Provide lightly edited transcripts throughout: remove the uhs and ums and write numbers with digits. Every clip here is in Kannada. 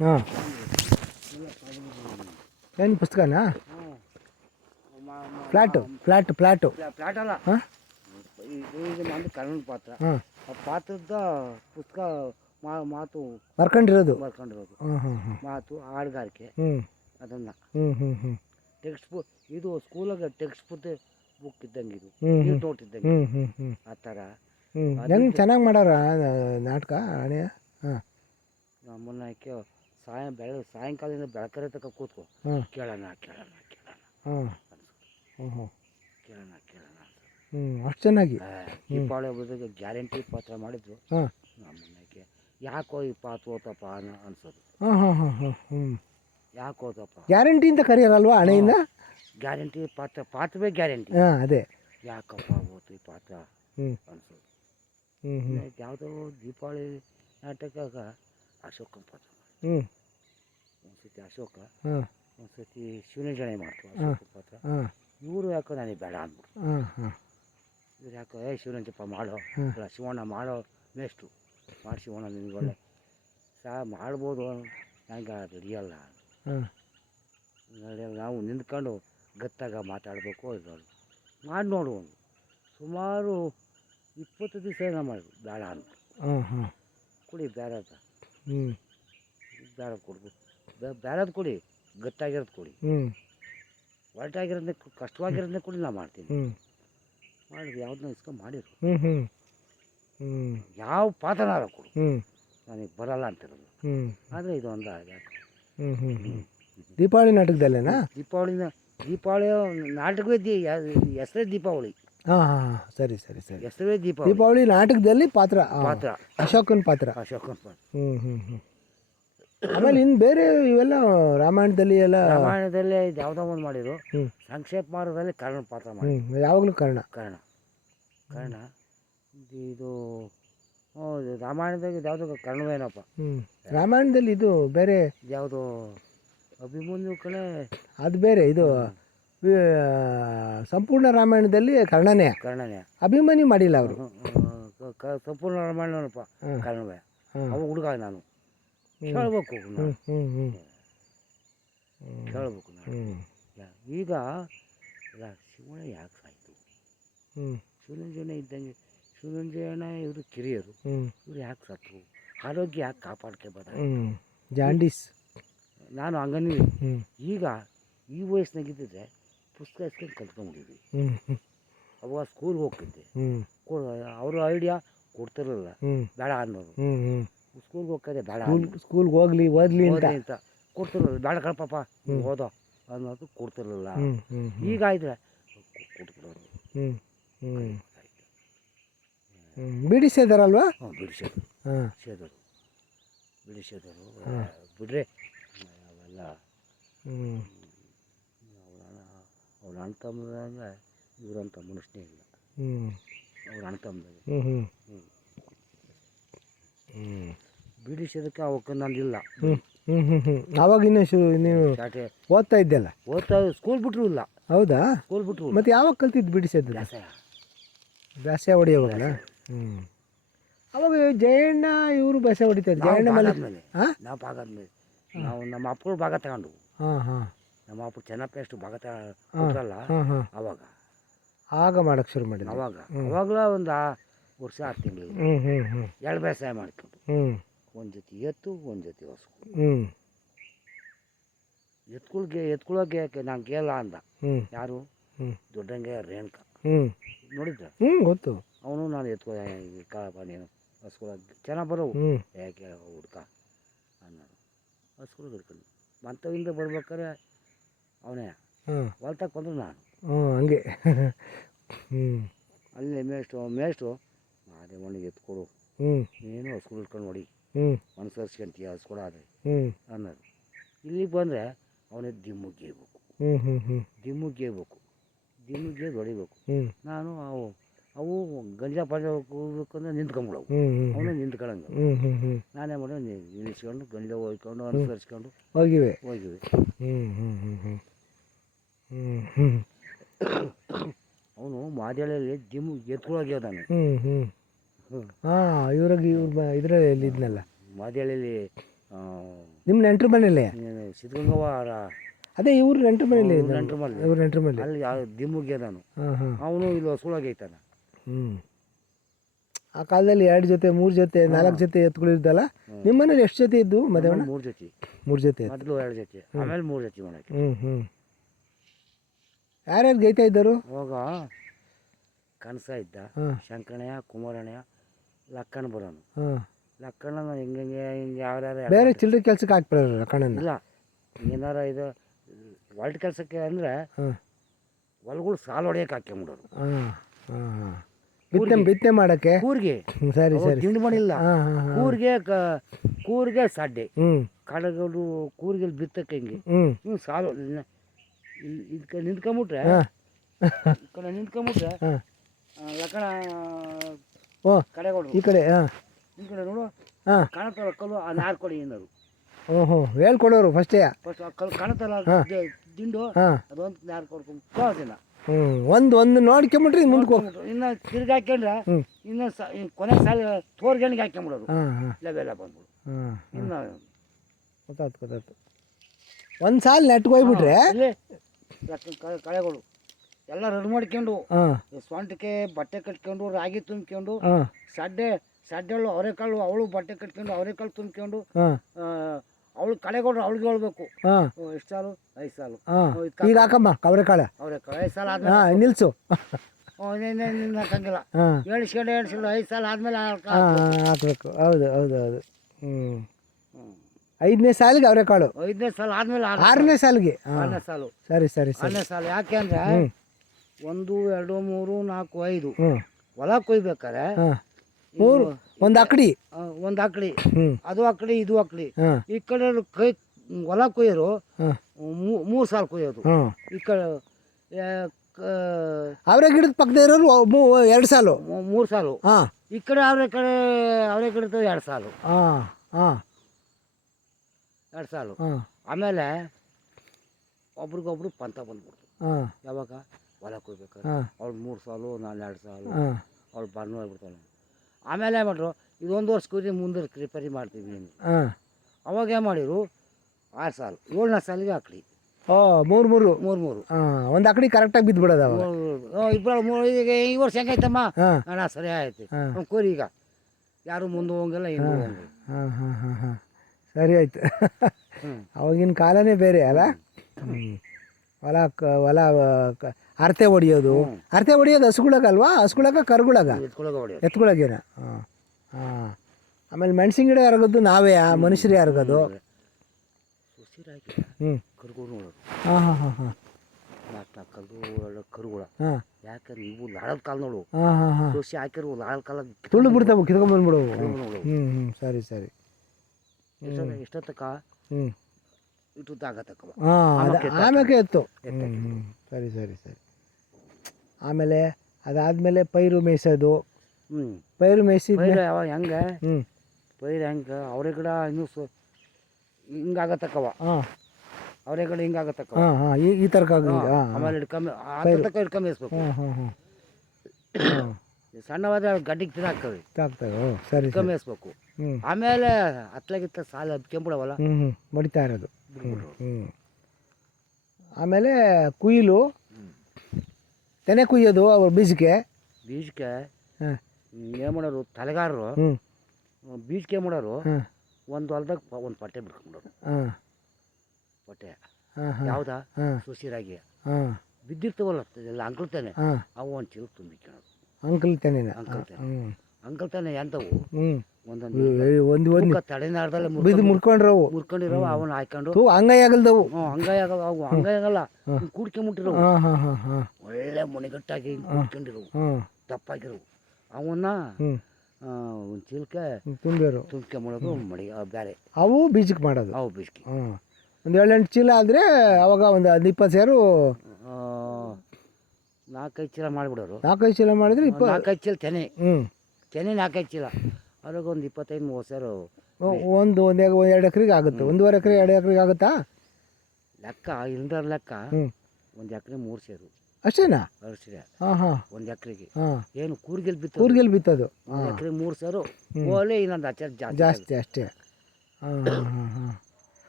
ಹಾಂ, ಏನು ಪುಸ್ತಕನಾ? ಫ್ಲ್ಯಾಟು ಫ್ಲ್ಯಾಟು ಫ್ಲ್ಯಾಟು ಫ್ಲಾಟ್ ಅಲ್ಲ, ಹಾಂ ಇದು ನಂದು ಕನ್ನಡ ಪಾತ್ರ. ಹಾಂ, ಆ ಪಾತ್ರದ ಪುಸ್ತಕ ಮಾತು ಬರ್ಕೊಂಡಿರೋದು. ಬರ್ಕೊಂಡಿರೋದು. ಹಾಂ ಹಾಂ ಹಾಂ, ಮಾತು ಹಾಡುಗಾರಿಕೆ ಹ್ಞೂ ಅದನ್ನು ಹ್ಞೂ ಹ್ಞೂ ಹ್ಞೂ ಟೆಕ್ಸ್ಟ್ ಬುಕ್. ಇದು ಸ್ಕೂಲಾಗ ಟೆಕ್ಸ್ಟ್ ಬುಕ್ ಇದ್ದಂಗೆ, ಇದು ಹ್ಞೂ ನೀರು ಹ್ಞೂ ನೋಟ್ ಇದ್ದಂಗೆ ಹ್ಞೂ ಹ್ಞೂ ಹ್ಞೂ ಆ ಥರ. ಹ್ಞೂ ಹೆಂಗೆ ಚೆನ್ನಾಗಿ ಮಾಡಾರ ನಾಟಕ ಹಣೆಯ? ಹಾಂ ನಮ್ಮನ್ನ ಸಾಯಂಕಾಲದಿಂದ ಬೆಳಕರೆ ತಕ್ಕ ಕೂತ್ಕೊ, ಹಾಂ ಕೇಳೋಣ ಕೇಳೋಣ ಕೇಳೋಣ ಹಾಂ ಅನ್ಸುತ್ತೆ. ಹ್ಞೂ ಹ್ಞೂ ಕೇಳೋಣ ಕೇಳೋಣ ಅನ್ಸುತ್ತೆ. ಅಷ್ಟು ಚೆನ್ನಾಗಿ. ದೀಪಾವಳಿ ಹಬ್ಬದಾಗ ಗ್ಯಾರಂಟಿ ಪಾತ್ರ ಮಾಡಿದ್ರು. ಹಾಂ ನಮ್ಮನ್ನಕ್ಕೆ ಯಾಕೋ ಈ ಪಾತ್ರ ಹೋತಪ್ಪ ಅನ್ಸೋದು. ಹಾಂ ಹಾಂ ಹಾಂ ಹಾಂ ಹ್ಞೂ ಯಾಕೆ ಹೋತಪ್ಪ ಗ್ಯಾರಂಟಿ ಅಂತ ಕರೆಯೋರಲ್ವಾ ಹಣೆಯಿಂದ? Guarantee ಪಾತ್ರವೇ guarantee. ಹಾಂ ಅದೇ ಯಾಕಪ್ಪ ಹೋತು ಈ ಪಾತ್ರ ಹ್ಞೂ ಅನ್ಸೋದು. ಹ್ಞೂ ಹ್ಞೂ ಯಾವುದೋ ದೀಪಾವಳಿ ನಾಟಕದಾಗ ಅಶೋಕನ ಪಾತ್ರ ಹ್ಞೂ ಒಂದ್ಸತಿ ಅಶೋಕ, ಹಾಂ ಒಂದ್ಸತಿ ಶಿವನಂಜನೆ ಮಾಡ್ತು ಅಶೋಕನ ಪಾತ್ರ. ಹಾಂ ಇವರು ಯಾಕೋ ನನಗೆ ಬೇಡ ಅಂದ್ಬಿಟ್ಟು. ಹಾಂ ಹಾಂ ಇವ್ರು ಯಾಕೋ ಶಿವನಂಜಪ್ಪ ಮಾಡೋ, ಹಾಂ ಇಲ್ಲ ಶಿವಣ್ಣ ಮಾಡೋ ನೆಕ್ಸ್ಟು ಮಾಡಿ ಶಿವಣ್ಣ ನಿನಗೆ ಒಳ್ಳೆ ಮಾಡ್ಬೋದು, ನಂಗೆ ಅದು ಹಿಡಿಯಲ್ಲ. ಹಾಂ ನಾವು ನಿಂತ್ಕೊಂಡು ಗತ್ತಾಗ ಮಾತಾಡಬೇಕು. ಇದು ಮಾಡಿ ನೋಡು. ಸುಮಾರು 20 ದಿವಸ ಏನೋ ಮಾಡಿದ್ರು ಬೇಡ ಅಂತ. ಹಾಂ ಹಾಂ ಕುಡಿ ಬೇರೆದ, ಹ್ಞೂ ಬೇರೆ ಕೊಡ್ಬೇಕು, ಬೇರೆದು ಕೊಡಿ, ಗತ್ತಾಗಿರೋದು ಕೊಡಿ, ಹ್ಞೂ ಒರಟಾಗಿರೋದನ್ನೇ ಕಷ್ಟವಾಗಿರೋದನ್ನೇ ಕೊಡಿ, ನಾ ಮಾಡ್ತೀನಿ. ಹ್ಞೂ ಮಾಡಿದ್ರು, ಯಾವ್ದನ್ನ ಇಸ್ಕೊಂಡು ಮಾಡಿದ್ರು. ಹ್ಞೂ ಹ್ಞೂ ಹ್ಞೂ ಯಾವ ಪಾತ್ರನಾರ ಕೊಡು, ಹ್ಞೂ ನನಗೆ ಬರಲ್ಲ ಅಂತಿರೋದು. ಹ್ಞೂ ಆದರೆ ಇದು ಒಂದು ಯಾಕೆ ಹ್ಞೂ ಹ್ಞೂ ಹ್ಞೂ ದೀಪಾವಳಿ ನಾಟಕದಲ್ಲೇನಾ? ದೀಪಾವಳಿ ನಾಟಕವೇ ಹೆಸರೇ ದೀಪಾವಳಿ. ಹಾಂ ಹಾಂ ಹಾಂ ಸರಿ ಸರಿ ಸರಿ, ಹೆಸರೇ ದೀಪಾವಳಿ. ದೀಪಾವಳಿ ನಾಟಕದಲ್ಲಿ ಪಾತ್ರ ಪಾತ್ರ ಅಶೋಕನ ಪಾತ್ರ. ಅಶೋಕನ ಪಾತ್ರ. ಹ್ಞೂ ಹ್ಞೂ ಹ್ಞೂ ಆಮೇಲೆ ಇನ್ನು ಬೇರೆ ಇವೆಲ್ಲ ರಾಮಾಯಣದಲ್ಲಿ ಎಲ್ಲ ರಾಮಾಯಣದಲ್ಲೇ ಇದು ಯಾವುದೋ ಒಂದು ಮಾಡಿದ್ರು. ಹ್ಞೂ ಸಂಕ್ಷೇಪ ಮಾರ್ಗದಲ್ಲಿ ಕರ್ಣ ಪಾತ್ರ ಮಾಡಿ. ಯಾವಾಗಲೂ ಕರ್ಣ ಕರ್ಣ ಇದು ರಾಮಾಯಣದಾಗ ಯಾವುದೋ ಕರ್ಣವೇನಪ್ಪ. ರಾಮಾಯಣದಲ್ಲಿ ಇದು ಬೇರೆ ಯಾವುದೋ ಅಭಿಮನ್ಯು ಕಣೆ, ಅದು ಬೇರೆ. ಇದು ಸಂಪೂರ್ಣ ರಾಮಾಯಣದಲ್ಲಿ ಕರ್ಣನೇ. ಅಭಿಮನ್ಯು ಮಾಡಿಲ್ಲ ಅವರು. ಸಂಪೂರ್ಣ ರಾಮಾಯಣನಪ್ಪ ಕರ್ಣವೇ. ಅವ ಹುಡುಗ ನಾನು ಕೇಳ್ಬೇಕು, ಕೇಳ್ಬೇಕು ನಾನು. ಈಗ ಇಲ್ಲ ಶಿವಣ್ಣ ಯಾಕೆ ಸಾಯ್ತು, ಶಿವನಂಜನ ಇದ್ದಂಗೆ ಶಿವನಂಜನ ಇವರು ಕಿರಿಯರು, ಇವ್ರು ಯಾಕೆ ಸತ್ರು, ಆರೋಗ್ಯ ಯಾಕೆ ಕಾಪಾಡ್ಕೋಬೋದ, ಜಾಂಡೀಸ್. ನಾನು ಹಂಗನ್ವಿ. ಈಗ ಈ ವಯಸ್ಸಿನಾಗಿದ್ದರೆ ಪುಸ್ತಕ ಇಸ್ಕೊಂಡು ಕಲ್ತ್ಕೊಂಡ್ಬಿಟ್ಟಿದ್ವಿ. ಅವಾಗ ಸ್ಕೂಲ್ಗೆ ಹೋಗ್ತಿದ್ದೆ, ಅವರು ಐಡಿಯಾ ಕೊಡ್ತಿರಲಿಲ್ಲ, ಬೇಡ ಅನ್ನೋರು. ಸ್ಕೂಲ್ಗೆ ಹೋಗ್ತದೆ ಬೇಡ, ಸ್ಕೂಲ್ಗೆ ಹೋಗ್ಲಿ ಓದ್ಲಿ ಅಂತ ಕೊಡ್ತಿರಲಿಲ್ಲ. ಬೇಡ ಕಳಪಪ್ಪ ಓದೋ ಅನ್ನೋದು ಕೊಡ್ತಿರಲಿಲ್ಲ. ಈಗ ಆಯ್ತು ಕೊಟ್ಬಿಡೋರು. ಬಿಡಿಸಿದಾರಲ್ವಾ? ಬಿಡಿಸೋದು ಬಿಡ್ರೆ ಅವೆಲ್ಲ ಅವ್ರ ಅಣ್ಣ ತಮ್ಮದಾಗ ಇವರಂತ ಮನುಷ್ಯನೇ ಇಲ್ಲ. ಅವ್ರ ಅಣ್ಣ ತಮ್ಮದಾಗ ಬಿಡಿಸೋದಕ್ಕೆ ಅವಕ್ಕೆ ನಂದಿಲ್ಲ. ಆವಾಗ ಇನ್ನು ನೀವು ಓದ್ತಾ ಇದ್ದಲ್ಲ? ಸ್ಕೂಲ್ ಬಿಟ್ರು ಇಲ್ಲ. ಹೌದಾ? ಸ್ಕೂಲ್ ಬಿಟ್ರು. ಮತ್ತೆ ಯಾವಾಗ ಕಲ್ತಿದ್ದು ಬಿಡಿಸೋದು? ಬ್ಯಾಸೆ ಹೊಡಿಯೋವಾಗಲ್ಲ. ಅವಾಗ ಜಯಣ್ಣ ಇವರು ಬ್ಯಾಸೆ ಹೊಡಿತಾರೆ. ಜಯಣ್ಣ ಮೇಲೆ ನಾವು ಭಾಗಾದ್ಮೇಲೆ ನಾವು ನಮ್ಮ ಅಪ್ಪಗಳು ಭಾಗ ತಗೊಂಡು, ನಮ್ಮ ಅಪ್ಪ ಚೆನ್ನಪ್ಪ ಎಷ್ಟು ಭಾಗ ತಗೊಂಡ್ರಲ್ಲ ಅವಾಗ ಆಗ ಮಾಡಕ್ಕೆ ಶುರು ಮಾಡಿದ್ರು. ಅವಾಗಲ ಒಂದು ವರ್ಷ 6 ತಿಂಗಳು 2 ಬೇಸಾಯ ಮಾಡ್ಕೊಂಡು, ಒಂದು ಜೊತೆ ಎತ್ತು ಒಂದು ಜೊತೆ ಹೊಸು. ಎತ್ಕೊಳ್ಳೋಕೆ ನಾನು ಕೇಳಲ್ಲ ಅಂದ. ಯಾರು? ದೊಡ್ಡಂಗೆ ರೇಣುಕ ನೋಡಿದ್ರ? ಗೊತ್ತು. ಅವನು ನಾನು ಕಾಳಪ್ಪ ನೀನು ಹಸ್ಕೊಳಕ್ಕೆ ಚೆನ್ನಾಗಿ ಬರೋವು, ಯಾಕೆ ಹುಡ್ಕ ಅನ್ನೋದು. ಹಸ್ಕೊಳಗೆ ಹಿಡ್ಕೊಂಡು ಮಂತವಿಂದ ಬರ್ಬೇಕಾರೆ ಅವನೇ ಹೊಲ್ತಕ್ಕೆ ಬಂದ್ರು. ನಾನು ಹಂಗೆ ಅಲ್ಲಿ ಮೇಷ್ಟ್ರು ಅದೇ ಮಣ್ಣಿಗೆ ಎತ್ಕೊಡು, ನೀನು ಹಸ್ಕೊಳು ಹಿಡ್ಕೊಂಡು ನೋಡಿ ಅನುಸರಿಸ್ಕೊಂತೀಯ ಹಸ್ಕೊಳಾದ್ರೆ ಅನ್ನೋದು. ಇಲ್ಲಿಗೆ ಬಂದರೆ ಅವನೇ ದಿಮ್ಮುಗೆ ಹೊಡಿಬೇಕು. ನಾನು ಅವು ಗಂಜಾ ಪಂಜ ಹೋಗ್ಬೇಕಂದ್ರೆ ನಿಂತ್ಕೊಂಡ್ಬಿಡವು. ಅವನು ನಿಂತ್ಕೊಳ್ಳಂಗೆ. ನಾನೇ ಮಾಡೋ ನಿಲ್ಲಿಸ್ಕೊಂಡು ಗಂಜ ಹೋಗ್ಕೊಂಡು ಅನುಸರಿಸ್ಕೊಂಡು ಹೋಗಿವೆ. ಅವನು ಮಾದೇಳಿಯಲ್ಲಿ ಎತ್ಕೊಳೋಗ್ಯದಾನೆ. ಇವ್ರಿಗೆ ಇದ್ರಲ್ಲಿ ಇದ್ನಲ್ಲ ಮಾದೇಳಿಯಲ್ಲಿ ನಿಮ್ಮ ನೆಂಟ್ರ ಮನೇಲಿ ಸಿದ್ಧಗಂಗವ್ವ ಅದೇ ಇವ್ರು ನೆಂಟ್ರ ಮನೇಲಿ ನೆಂಟ್ರ ಮಲ್ಲಿ ಇವ್ರ ನೆಂಟ್ರ ಮನೇಲಿ ಅಲ್ಲಿ ಯಾವ ದಿಮ್ಮಿಗೆ ನಾನು ಹಾಂ ಹಾಂ ಅವನು ಇಲ್ಲಿ ಹೊಸಳಾಗೈತಾನ. ಆ ಕಾಲದಲ್ಲಿ 2 ಜೊತೆ 3 ಜೊತೆ 4 ಜೊತೆ ಎತ್ತುಗಳು ಇದ್ದಲ್ಲ. ನಿಮ್ಮ ಮನೇಲಿ ಎಷ್ಟು ಜೊತೆ ಇದ್ದು ಮದುವೆ? 3 ಜೊತೆ. 3 ಜೊತೆ ಮೊದಲು 2 ಜೊತೆ, ಆಮೇಲೆ 3 ಜೊತೆ ಮಾಡಕ್ಕೆ. ಯಾರ್ಯಾರು ಗೈತಾ ಇದ್ದರು ಅವಾಗ? ಕನಸ ಇದ್ದ, ಶಂಕರಣ್ಣಯ್ಯ, ಕುಮಾರಣ್ಣಯ್ಯ, ಲಕ್ಕಣ್ಣ ಬರೋನು. ಲಕ್ಕಣ್ಣ ಹಿಂಗೆ ಯಾವ್ಯಾರು ಬೇರೆ ಚಿಲ್ಲರೆ ಕೆಲ್ಸಕ್ಕೆ ಹಾಕ್ಬಿಡೋರು ಲಕ್ಕಣ್ಣನ? ಇಲ್ಲ, ಏನಾರ ಇದು ಹೊಲ್ಟ್ ಕೆಲಸಕ್ಕೆ ಅಂದರೆ ಹೊಲಗಳು ಸಾಲು ಹೊಡೆಯಕ್ಕೆ ಹಾಕ್ಕೊಂಬಿಡೋರು. ಬಿತ್ತನೆ ಮಾಡೋಕ್ಕೆ ಕೂರ್ಗೆ. ಸರಿ ಸರಿ. ತಿಂಡಿ ಮಾಡಿಲ್ಲ ಕೂರ್ಗೆ ಸಡ್ಡೆ ಕಡಗಳು ಕೂರ್ಗೆ ಬಿತ್ತಕ್ಕೆ ಹಿಂಗೆ ನೀವು ಸಾಲು ಇದಕ್ಕೆ ನಿಂತ್ಕೊಂಬಿಟ್ರೆ ಲಕ್ಕಣ ಕಡೆಗಳು ಈ ಕಡೆ ಈ ಕಡೆ ನೋಡು ಕಾಣತ್ತಲ್ಲ ಕಲ್ಲು ಅದು ಯಾರು ಕೊಡಿ ಏನಾರು ಹೇಳ್ಕೊಡೋರು ಫಸ್ಟೇ. ಫಸ್ಟ್ ಕಲ್ಲು ಕಾಣತ್ತಲ್ಲ ದಿಂಡು ಅದೊಂದು ಯಾರು ಕೊಡ್ಕೊಂಡು ಕೋಸಿನ ಒಂದು ನೋಡ್ಕೊಂಬಿಟ್ರಿ ಮುಂದಕ್ಕೆ ಹೋಗಿ ಇನ್ನು ತಿರ್ಗಿ ಹಾಕ್ಕೊಂಡ್ರೆ ಇನ್ನು ಕೊನೆ ಸಾಲ ತೋರ್ಗಣಿಗೆ ಹಾಕ್ಕೊಂಬಿಡೋರು ಲೆವೆಲ್ಲ ಬಂದ್ಬಿಡು. ಇನ್ನು ಗೊತ್ತಾಯ್ತು. ಒಂದು ಸಾಲ ನೆಟ್ಗೆ ಹೋಗ್ಬಿಟ್ರೆ ಕಳೆಗಳು ಎಲ್ಲ ರೆಡಿ ಮಾಡ್ಕೊಂಡು ಸ್ವಂಟಕ್ಕೆ ಬಟ್ಟೆ ಕಟ್ಕೊಂಡು ರಾಗಿ ತುಂಬ್ಕೊಂಡು ಸಡ್ಡೆಳು ಅವರೆಕಾಳು ಅವಳು ಬಟ್ಟೆ ಕಟ್ಕೊಂಡು ಅವರೆಕಾಳು ತುಂಬ್ಕೊಂಡು ಅವಳು ಕಳೆಗಳು ಅವಳಿಗೆ ಹೇಳ್ಬೇಕು ಎಷ್ಟು ಸಾಲು 5 ಸಾಲು ಈಗ ಹಾಕಮ್ಮ ಅವರೆಕಾಳು 5 ಸಾಲ ಆದ್ಮೇಲೆ ನಿಲ್ಸು ಹಾಕಂಗಿಲ್ಲ ಎಣಿಸ್ಕೊಂಡು 5 ಸಾಲ ಆದ್ಮೇಲೆ ಹಾಕ್ಬೇಕು. ಹೌದು 5ನೇ ಸಾಲಿಗೆ ಅವರೆಕಾಳು, 5ನೇ ಸಾಲ ಆದ್ಮೇಲೆ 6ನೇ ಸಾಲಿಗೆ 6ನೇ ಸಾಲು. ಸರಿ 6ನೇ ಸಾಲು ಯಾಕೆ ಅಂದ್ರೆ 1 2 3 4 5 ಹೊಲ ಕೊಯ್ಬೇಕಾರೆ ಒಂದು ಅಕಡಿ ಅದು ಅಕಡಿ ಇದು ಅಕಡಿ. ಈ ಕಡೆ ಕೈ ಹೊಲ ಕೊಯ್ಯೋರು 3 ಸಾಲು ಕೊಯ್ಯೋದು. ಈ ಕಡೆ ಅವರೇ ಗಿಡದ ಪಕ್ಕದ ಇರೋರು 2 ಸಾಲು 3 ಸಾಲು. ಈ ಕಡೆ ಅವರೇ ಕಡೆ 2 ಸಾಲು 2 ಸಾಲು. ಆಮೇಲೆ ಒಬ್ರಿಗೊಬ್ರು ಪಂತ ಬಂದ್ಬಿಡ್ತು. ಯಾವಾಗ ಹೊಲ ಕೊಯ್ಬೇಕಾದ್ರೆ ಅವ್ಳು 3 ಸಾಲು ನಾನು 2 ಸಾಲು ಅವ್ಳು ಬರ್ನು ಆಗ್ಬಿಡ್ತಾಳೆ. ಆಮೇಲೆ ಮಾಡ್ರು ಇದೊಂದು ವರ್ಷ ಕೂರಿ ಮುಂದೆ ರಿಪೇರಿ ಮಾಡ್ತೀವಿ ಅಂತ. ಅವಾಗ ಏನು ಮಾಡಿರು 6 ಸಾಲು 7ನೇ ಸಾಲಿಗೆ ಹಾಕ್ಲಿ 3 ಒಂದು ಅಕಡಿ ಕರೆಕ್ಟಾಗಿ ಬಿದ್ದುಬಿಡೋದು ಅವಾಗ. ಇಬ್ಬರು ಈಗ ಈ ವರ್ಷ ಹೆಂಗೈತಮ್ಮ ಅಣ್ಣ ಸರಿ ಆಯ್ತು ಕೂರಿ. ಈಗ ಯಾರು ಮುಂದೆ ಹೋಗಂಗಿಲ್ಲ ಹಿಂದೆ ಹೋಗಂಗಿಲ್ಲ. ಸರಿ ಆಯ್ತು. ಅವಾಗಿನ ಕಾಲನೇ ಬೇರೆ ಅಲ್ಲ. ಹೊಲ ಅರ್ತೆ ಹೊಡಿಯೋದು ಹಸುಗಳಾಗಲ್ವಾ? ಹಸುಗಳಾಗ ಕರುಗಳಾಗ ಎತ್ಕೊಳಗೇನ? ಆಮೇಲೆ ಮೆಣಸಿನ ಗಿಡ ಯಾರಗೋದು ನಾವೇ ಮನುಷ್ಯರು ಯಾರಿಗೋದು? ಕರುಗಳ ಯಾಕಂದ್ರೆ ಇವು ಲಾಳದ ಕಾಲ ನೋಡು ಸೊಸಿ ಹಾಕಿರು ಲಾಳದ ಕಾಲ ತುಳು ಬಿಡ್ತಾವು ಕಿತ್ಕೊಂಡ್ಬಂದ್ಬಿಡವು. ಸರಿ ಎಷ್ಟೊತ್ತಕ್ಕ ಇಟ್ಟುತ್ತಾಗತ್ತಕ್ಕವ ಆಮೇಲೆ ಎತ್ತು. ಸರಿ. ಆಮೇಲೆ ಅದಾದ್ಮೇಲೆ ಪೈರು ಮೇಯ್ಸೋದು. ಪೈರು ಮೇಯ್ಸಿ ಹೆಂಗೆ ಪೈರು ಹೆಂಗೆ ಅವರೇ ಗಿಡ ಇನ್ನೂ ಹಿಂಗಾಗತ್ತಕ್ಕವ ಅವರೇ ಗಿಡ ಹಿಂಗಾಗತ್ತಕ್ಕವ ಈ ಥರ ಆಮೇಲೆ ಇಟ್ಕೊಂಬೇಯಿಸ್ಬೇಕು. ಸಣ್ಣವಾದ ಗಡ್ಡಿಗೆ ತಿನ್ನಾಕ್ತವೆ ಸರಿ ಕಮ್ಮಿಸ್ಬೇಕು. ಆಮೇಲೆ ಹತ್ಲಾಗಿತ್ತ ಸಾಲ ಹಬ್ಕೊಂಬಿಡವಲ್ಲ ಮಡಿತಾ ಇರೋದು. ಆಮೇಲೆ ಕುಯ್ಲು ತೆನೆ ಕುಯ್ಯೋದು ಅವ್ರ ಬೀಜಕ್ಕೆ ಏನು ಮಾಡೋರು ತಲೆಗಾರರು ಬೀಜಕ್ಕೆ ಮಾಡೋರು ಒಂದು ಹೊಲ್ದಾಗ ಒಂದು ಪಟ್ಟೆ ಬಿಡ್ಕೊಂಬಿಡೋರು. ಪಟ್ಟೆ ಯಾವ್ದಾ ಸುಸಿರಾಗಿ ಬಿದ್ದಿರ್ತವಲ್ಲ ಎಲ್ಲ ಅಂಕಲ್ ತಾನೆ ಅವು ಒಂದು ಚೀಲ ತುಂಬಿಕೊಳ್ಳೋದು. ಅಂಕಲ್ ತಾನೆ ಎಂತವು ಒಂದೊಂದು ತಡೆನಾರ್ದಲ್ಲೇ ಮುರ್ಕೊಂಡಿರೋ ಅವನ್ನ ಹಾಕೊಂಡು ಹಂಗಾಯಿ ಆಗಲ್ದವು. ಹಂಗಾಗಲ್ಲ ಕೂಡ್ಕೊಂಬಿಟ್ಟಿರೋವು ಒಳ್ಳೆ ಮುನಿಗಟ್ಟಾಗಿ ಕೂಡ್ಕೊಂಡಿರೋವು ದಪ್ಪಾಗಿರೋವು. ಅವನ್ನ ಒಂದು ಚೀಲಕ್ಕೆ ತುಂಬ್ಕೊಂಬಿಡೋದು ಮಡಿ ಬೇರೆ. ಅವು ಬೀಜಕ್ಕೆ ಮಾಡೋದು. ಅವು ಬೀಜಕ್ಕೆ ಒಂದು 7-8 ಚೀಲ ಆದರೆ ಅವಾಗ ಒಂದು 20 ಸೇರು 4-5 ಚೀಲ ಮಾಡಿಬಿಡೋರು. 4-5 ಚೀಲ ಮಾಡಿದ್ರೆ 4-5 ಚೀಲ ತೆನೆ 4-5 ಚೀಲ ಅದ್ರಾಗ ಒಂದು 25-30 ಸೇರು ಒಂದು 2 ಎಕರೆಗೆ ಆಗುತ್ತೆ. 1.5 ಎಕರೆ 2 ಎಕರೆಗೆ ಆಗುತ್ತಾ ಲೆಕ್ಕ? ಇಲ್ದಾರ ಲೆಕ್ಕ 1 ಎಕರೆ 3 ಸೇರು ಅಷ್ಟೇನಾ? ಅಷ್ಟೇ. 1 ಎಕರೆಗೆ ಏನು ಕೂರ್ಗೆಲ್ ಬಿತ್ತೋದು 1 ಎಕರೆ 3 ಸೇರು ಓಲೆ ಇನ್ನೊಂದು ಜಾಸ್ತಿ ಅಷ್ಟೇ.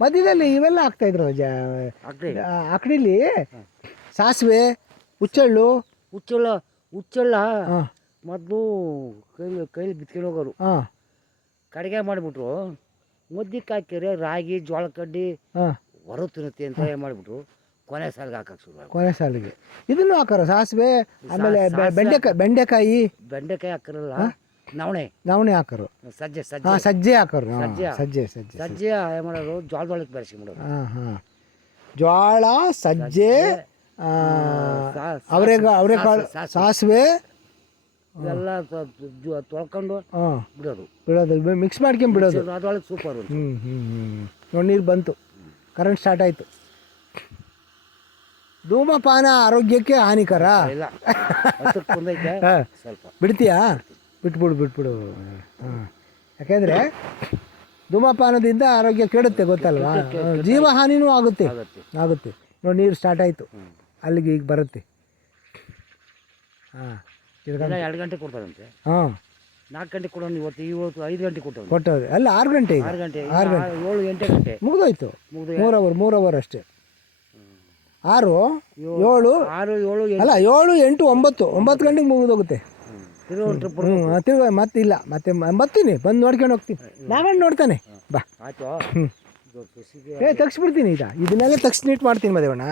ಮಧ್ಯದಲ್ಲಿ ಇವೆಲ್ಲ ಹಾಕ್ತಾಯಿದ್ರು ಆಗ್ತದೆ ಆಕಡಿಲಿ ಸಾಸಿವೆ ಹುಚ್ಚೆಳ್ಳು ಹುಚ್ಚೆಳ್ಳ ಹಾಂ ಮೊದಲು ಕೈಲಿ ಬಿತ್ಕೊಂಡು ಹೋಗೋರು ಹಾಂ ಕಡೆಗೆ ಮಾಡಿಬಿಟ್ರು ಮುದ್ದಕ್ಕೆ ಹಾಕಿದ್ರೆ ರಾಗಿ ಜೋಳ ಕಡ್ಡಿ ಹಾಂ ಹೊರ ತಿನ್ನುತ್ತೆ ಅಂತ ಮಾಡಿಬಿಟ್ರು ಕೊನೆ ಸಾಲಿಗೆ ಹಾಕಕ್ಕೆ ಶುರು ಕೊನೆ ಸಾಲಿಗೆ ಇದನ್ನು ಹಾಕೋರು ಸಾಸಿವೆ ಆಮೇಲೆ ಬೆಂಡೆಕಾಯಿ ಹಾಕಿರಲ್ಲ ನವಣೆ ಹಾಕೋರು ಸಜ್ಜೆ ಹಾಂ ಸಜ್ಜೆ ಹಾಕೋರು ಸಜ್ಜೆ ಸಜ್ಜೆ ಸಜ್ಜೆ ಏನು ಮಾಡೋರು ಜೋಳದೊಳಗೆ ಬೆರೆಸ್ಕೊಂಬಿಡೋರು ಹಾಂ ಹಾಂ ಜೋಳ ಸಜ್ಜೆ ಅವರೆಕಾಳು ಸಾಸಿವೆ ಇವೆಲ್ಲ ತೊಳ್ಕೊಂಡು ಬಿಡೋದು ಮಿಕ್ಸ್ ಮಾಡ್ಕೊಂಡು ಬಿಡೋದು ಅದ್ರೊಳಗೆ ಸೂಪರು ನೋಡಿ ನೀರು ಬಂತು ಕರೆಂಟ್ ಸ್ಟಾರ್ಟ್ ಆಯಿತು ಧೂಮಪಾನ ಆರೋಗ್ಯಕ್ಕೆ ಹಾನಿಕರ ಇಲ್ಲ ಬಂದೈತೆ ಸ್ವಲ್ಪ ಬಿಡ್ತೀಯಾ ಬಿಟ್ಬಿಡು ಹಾಂ ಯಾಕೆಂದರೆ ಧೂಮಪಾನದಿಂದ ಆರೋಗ್ಯ ಕೆಡುತ್ತೆ ಗೊತ್ತಲ್ವಾ ಜೀವಹಾನಿನೂ ಆಗುತ್ತೆ ನೋಡಿ ನೀರು ಸ್ಟಾರ್ಟ್ ಆಯಿತು ಅಲ್ಲಿಗೆ ಈಗ ಬರುತ್ತೆ ಹಾಂ 2 ಗಂಟೆ ಕೊಡ್ತಾರಂತೆ ಹಾಂ 4 ಗಂಟೆ ಕೊಡೋನು ಇವತ್ತು 5 ಗಂಟೆ ಕೊಟ್ಟವ್ರೆ ಅಲ್ಲ 6 ಗಂಟೆ 6 ಗಂಟೆ 7 8 ಗಂಟೆ ಮುಗಿದೋಯ್ತು 3 ಅವರ್ ಅಷ್ಟೇ 6 7 ಅಲ್ಲ 7 8 9 ಗಂಟೆಗೆ ಮುಗಿದೋಗುತ್ತೆ ತಿರುಗ ಮತ್ತಿಲ್ಲ ಮತ್ತೆ ಬರ್ತೀನಿ ಬಂದು ನೋಡ್ಕೊಂಡು ಹೋಗ್ತೀನಿ ನಾಗಣ್ಣ ನೋಡ್ತಾನೆ ಬಾ ಆಯ್ತು ತೆಗ್ಸ್ಬಿಡ್ತೀನಿ ಇದನ್ನೆಲ್ಲ ತೆಗ್ಸಿ ನೀಟ್ ಮಾಡ್ತೀನಿ ಮದೇವಣ್ಣ